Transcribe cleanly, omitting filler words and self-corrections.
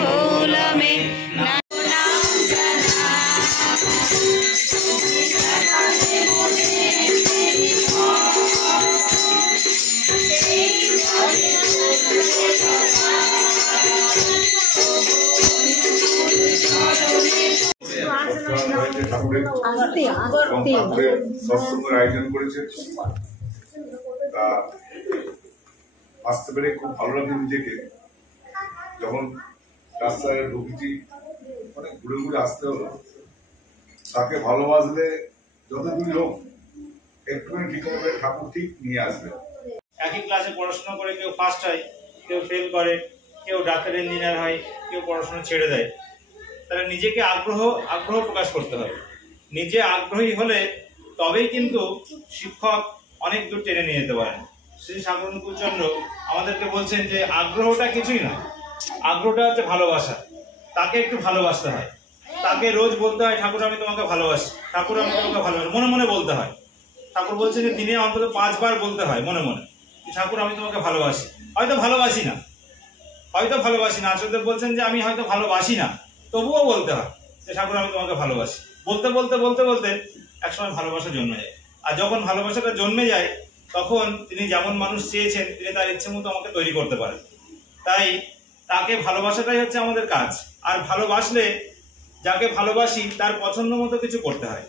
भूल में সৎসঙ্গের আয়োজন করেছে, তা আসতে পেরে খুব ভালো লাগে নিজেকে। যখন রাস্তায় ঢুকেছি অনেক ঘুরে ঘুরে আসতে হলো। তাকে ভালোবাসলে যত দূরই হোক একটুখানি ঠিক হবে, ঠাকুর ঠিক নিয়ে আসবে। একই ক্লাসে পড়াশোনা করে কেউ ফার্স্ট হয়, কেউ ফেল করে, কেউ ডাক্তার ইঞ্জিনিয়ার হয়, কেউ পড়াশোনা ছেড়ে দেয়। তাহলে নিজেকে আগ্রহ প্রকাশ করতে হবে। নিজে আগ্রহী হলে তবেই কিন্তু শিক্ষক অনেক দূর টেনে নিয়ে যেতে পারেন। শ্রী সাগরানুকূলচন্দ্র আমাদেরকে বলছেন যে আগ্রহটা কিছুই না, আগ্রহটা হচ্ছে ভালোবাসা। তাকে একটু ভালোবাসতে হয়, তাকে রোজ বলতে হয় ঠাকুর আমি তোমাকে ভালোবাসি, ঠাকুর আমি তোমাকে ভালোবাসি, মনে মনে বলতে হয়। ঠাকুর বলছেন যে দিনে অন্তত 5 বার বলতে হয় মনে মনে, ঠাকুর আমি তোমাকে ভালোবাসি। হয়তো ভালোবাসি না, আচার্যদেব বলছেন যে আমি হয়তো ভালোবাসি না, তবুও বলতে হয় যে ঠাকুর আমি তোমাকে ভালোবাসি। বলতে বলতে বলতে বলতে একসময় ভালোবাসা জন্মে যায়। আর যখন ভালোবাসাটা জন্মে যায় তখন তিনি যেমন মানুষ চেয়েছেন তিনি তার ইচ্ছে মতো আমাকে তৈরি করতে পারেন। তাই তাকে ভালোবাসাটাই হচ্ছে আমাদের কাজ। আর ভালোবাসলে, যাকে ভালোবাসি তার পছন্দ মতো কিছু করতে হয়।